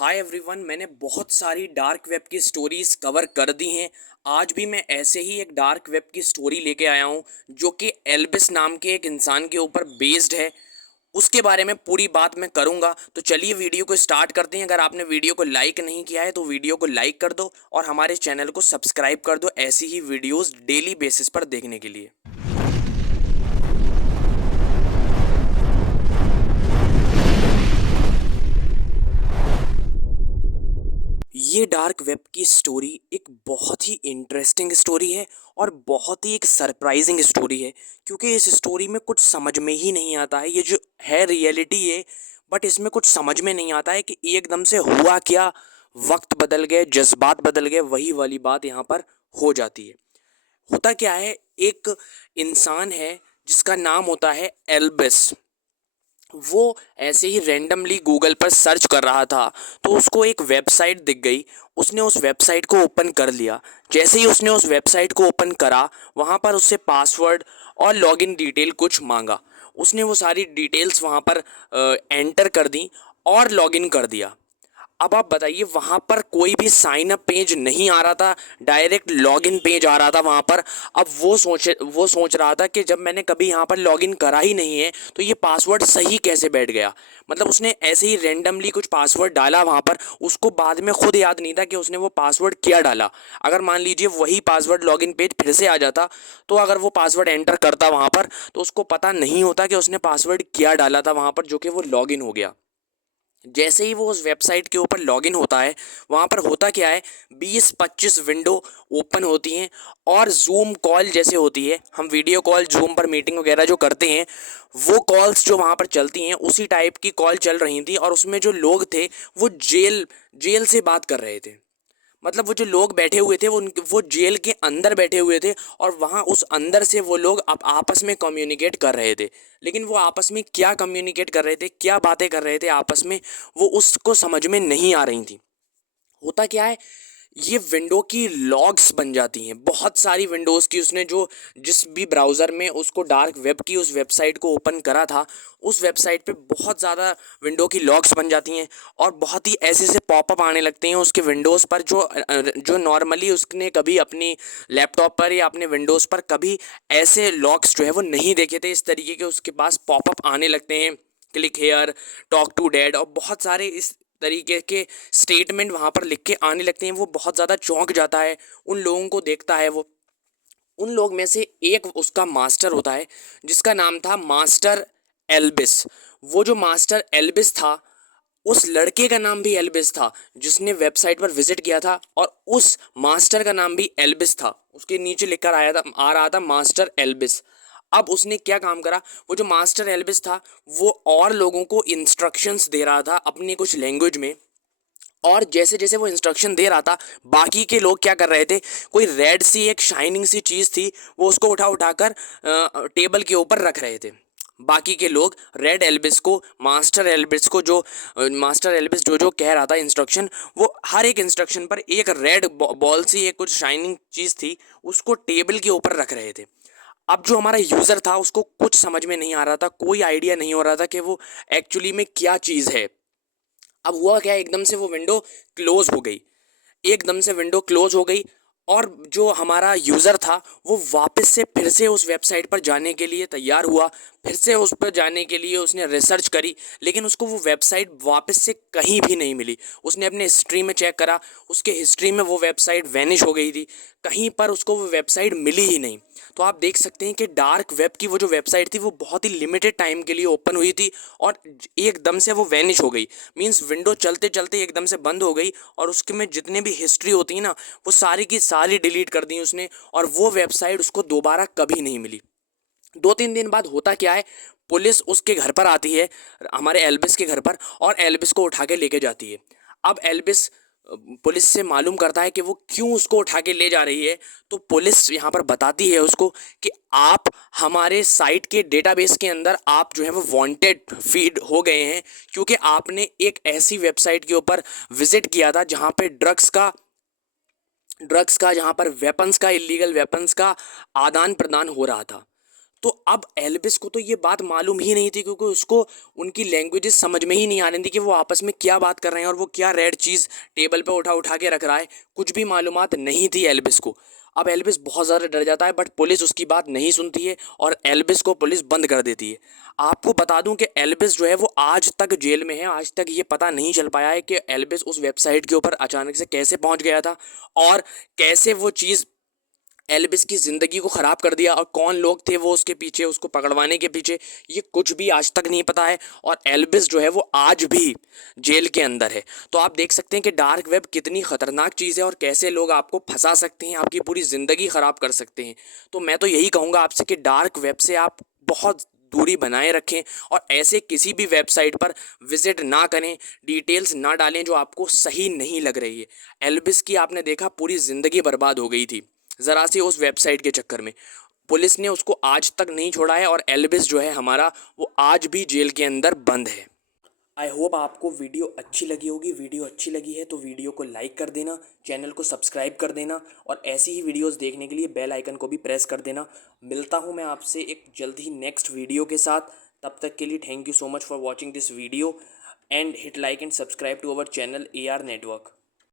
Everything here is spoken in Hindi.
हाय एवरीवन, मैंने बहुत सारी डार्क वेब की स्टोरीज कवर कर दी हैं। आज भी मैं ऐसे ही एक डार्क वेब की स्टोरी लेके आया हूँ जो कि एल्बिस नाम के एक इंसान के ऊपर बेस्ड है। उसके बारे में पूरी बात मैं करूँगा। तो चलिए वीडियो को स्टार्ट करते हैं। अगर आपने वीडियो को लाइक नहीं किया है तो वीडियो को लाइक कर दो और हमारे चैनल को सब्सक्राइब कर दो ऐसी ही वीडियोज़ डेली बेसिस पर देखने के लिए। ये डार्क वेब की स्टोरी एक बहुत ही इंटरेस्टिंग स्टोरी है और बहुत ही एक सरप्राइजिंग स्टोरी है, क्योंकि इस स्टोरी में कुछ समझ में ही नहीं आता है। ये जो है रियलिटी है, बट इसमें कुछ समझ में नहीं आता है कि एकदम से हुआ क्या। वक्त बदल गए, जज्बात बदल गए, वही वाली बात यहाँ पर हो जाती है। होता क्या है, एक इंसान है जिसका नाम होता है एल्बिस। वो ऐसे ही रैंडमली गूगल पर सर्च कर रहा था तो उसको एक वेबसाइट दिख गई। उसने उस वेबसाइट को ओपन कर लिया। जैसे ही उसने उस वेबसाइट को ओपन करा, वहाँ पर उससे पासवर्ड और लॉगिन डिटेल कुछ मांगा। उसने वो सारी डिटेल्स वहाँ पर एंटर कर दी और लॉगिन कर दिया। अब आप बताइए, वहाँ पर कोई भी साइन अप पेज नहीं आ रहा था, डायरेक्ट लॉगिन पेज आ रहा था वहाँ पर। अब वो सोच रहा था कि जब मैंने कभी यहाँ पर लॉगिन करा ही नहीं है तो ये पासवर्ड सही कैसे बैठ गया। मतलब उसने ऐसे ही रेंडमली कुछ पासवर्ड डाला वहाँ पर। उसको बाद में खुद याद नहीं था कि उसने वो पासवर्ड क्या डाला। अगर मान लीजिए वही पासवर्ड लॉगिन पेज फिर से आ जाता, तो अगर वो पासवर्ड एंटर करता वहाँ पर, तो उसको पता नहीं होता कि उसने पासवर्ड क्या डाला था वहाँ पर, जो कि वो लॉगिन हो गया। जैसे ही वो उस वेबसाइट के ऊपर लॉगिन होता है, वहाँ पर होता क्या है, 20-25 विंडो ओपन होती हैं और जूम कॉल जैसे होती है। हम वीडियो कॉल जूम पर मीटिंग वगैरह जो करते हैं, वो कॉल्स जो वहाँ पर चलती हैं उसी टाइप की कॉल चल रही थी। और उसमें जो लोग थे वो जेल जेल से बात कर रहे थे। मतलब वो जो लोग बैठे हुए थे वो जेल के अंदर बैठे हुए थे और वहाँ उस अंदर से वो लोग अब आपस में कम्युनिकेट कर रहे थे। लेकिन वो आपस में क्या कम्युनिकेट कर रहे थे, क्या बातें कर रहे थे आपस में, वो उसको समझ में नहीं आ रही थी। होता क्या है, ये विंडो की लॉग्स बन जाती हैं, बहुत सारी विंडोज़ की। उसने जो जिस भी ब्राउज़र में उसको डार्क वेब की उस वेबसाइट को ओपन करा था, उस वेबसाइट पे बहुत ज़्यादा विंडो की लॉग्स बन जाती हैं और बहुत ही ऐसे ऐसे पॉपअप आने लगते हैं उसके विंडोज़ पर, जो नॉर्मली उसने कभी अपनी लैपटॉप पर या अपने विंडोज़ पर कभी ऐसे लॉग्स जो है वो नहीं देखे थे। इस तरीके के उसके पास पॉपअप आने लगते हैं, click here, talk to dad और बहुत सारे इस तरीके के स्टेटमेंट वहाँ पर लिख के आने लगते हैं। वो बहुत ज़्यादा चौंक जाता है, उन लोगों को देखता है वो। उन लोग में से एक उसका मास्टर होता है जिसका नाम था मास्टर एल्बिस। वो जो मास्टर एल्बिस था, उस लड़के का नाम भी एल्बिस था जिसने वेबसाइट पर विजिट किया था, और उस मास्टर का नाम भी एल्बिस था। उसके नीचे लिखकर आ रहा था मास्टर एल्बिस। अब उसने क्या काम करा, वो जो मास्टर एल्बिस था वो और लोगों को इंस्ट्रक्शंस दे रहा था अपनी कुछ लैंग्वेज में। और जैसे जैसे वो इंस्ट्रक्शन दे रहा था, बाकी के लोग क्या कर रहे थे, कोई रेड सी एक शाइनिंग सी चीज़ थी, वो उसको उठा उठाकर टेबल के ऊपर रख रहे थे। बाकी के लोग रेड एल्बिस को, मास्टर एल्बिस को, मास्टर एल्बिस जो जो कह रहा था इंस्ट्रक्शन, वो हर एक इंस्ट्रक्शन पर एक रेड बॉल सी एक कुछ शाइनिंग चीज़ थी, उसको टेबल के ऊपर रख रहे थे। अब जो हमारा यूज़र था उसको कुछ समझ में नहीं आ रहा था, कोई आइडिया नहीं हो रहा था कि वो एक्चुअली में क्या चीज़ है। अब हुआ क्या, एकदम से वो विंडो क्लोज हो गई। एकदम से विंडो क्लोज हो गई और जो हमारा यूज़र था वो वापस से फिर से उस वेबसाइट पर जाने के लिए तैयार हुआ। फिर से उस पर जाने के लिए उसने रिसर्च करी, लेकिन उसको वो वेबसाइट वापस से कहीं भी नहीं मिली। उसने अपने हिस्ट्री में चेक करा, उसके हिस्ट्री में वो वेबसाइट वैनिश हो गई थी। कहीं पर उसको वो वेबसाइट मिली ही नहीं। तो आप देख सकते हैं कि डार्क वेब की वो जो वेबसाइट थी वो बहुत ही लिमिटेड टाइम के लिए ओपन हुई थी और एकदम से वो वैनिश हो गई। मीन्स विंडो चलते चलते एकदम से बंद हो गई और उसके में जितने भी हिस्ट्री होती है ना, वो सारी की सारी डिलीट कर दी उसने, और वो वेबसाइट उसको दोबारा कभी नहीं मिली। 2-3 दिन बाद होता क्या है, पुलिस उसके घर पर आती है, हमारे एल्बिस के घर पर, और एल्बिस को उठा के लेके जाती है। अब एल्बिस पुलिस से मालूम करता है कि वो क्यों उसको उठा के ले जा रही है। तो पुलिस यहाँ पर बताती है उसको कि आप हमारे साइट के डेटाबेस के अंदर आप जो है वो वांटेड फीड हो गए हैं, क्योंकि आपने एक ऐसी वेबसाइट के ऊपर विजिट किया था जहाँ पे ड्रग्स का, जहाँ पर वेपन्स का, इलीगल वेपन्स का आदान प्रदान हो रहा था। तो अब एल्विस को तो ये बात मालूम ही नहीं थी, क्योंकि उसको उनकी लैंग्वेजेस समझ में ही नहीं आ रही थी कि वो आपस में क्या बात कर रहे हैं और वो क्या रेड चीज़ टेबल पे उठा उठा के रख रहा है। कुछ भी मालूमात नहीं थी एल्विस को। अब एल्विस बहुत ज़्यादा डर जाता है, बट पुलिस उसकी बात नहीं सुनती है और एल्विस को पुलिस बंद कर देती है। आपको बता दूं कि एल्विस जो है वो आज तक जेल में है। आज तक ये पता नहीं चल पाया है कि एल्विस उस वेबसाइट के ऊपर अचानक से कैसे पहुंच गया था और कैसे वो चीज़ एल्विस की ज़िंदगी को ख़राब कर दिया और कौन लोग थे वो उसके पीछे, उसको पकड़वाने के पीछे। ये कुछ भी आज तक नहीं पता है और एल्विस जो है वो आज भी जेल के अंदर है। तो आप देख सकते हैं कि डार्क वेब कितनी ख़तरनाक चीज़ है और कैसे लोग आपको फंसा सकते हैं, आपकी पूरी ज़िंदगी ख़राब कर सकते हैं। तो मैं तो यही कहूँगा आपसे कि डार्क वेब से आप बहुत दूरी बनाए रखें और ऐसे किसी भी वेबसाइट पर विजिट ना करें, डिटेल्स ना डालें जो आपको सही नहीं लग रही है। एल्विस की आपने देखा पूरी ज़िंदगी बर्बाद हो गई थी ज़रा सी उस वेबसाइट के चक्कर में। पुलिस ने उसको आज तक नहीं छोड़ा है और एल्विस जो है हमारा, वो आज भी जेल के अंदर बंद है। आई होप आपको वीडियो अच्छी लगी होगी। वीडियो अच्छी लगी है तो वीडियो को लाइक कर देना, चैनल को सब्सक्राइब कर देना और ऐसी ही वीडियोस देखने के लिए बेल आइकन को भी प्रेस कर देना। मिलता हूँ मैं आपसे एक जल्द ही नेक्स्ट वीडियो के साथ। तब तक के लिए thank you so much for watching this video and hit like and subscribe to our channel AR network.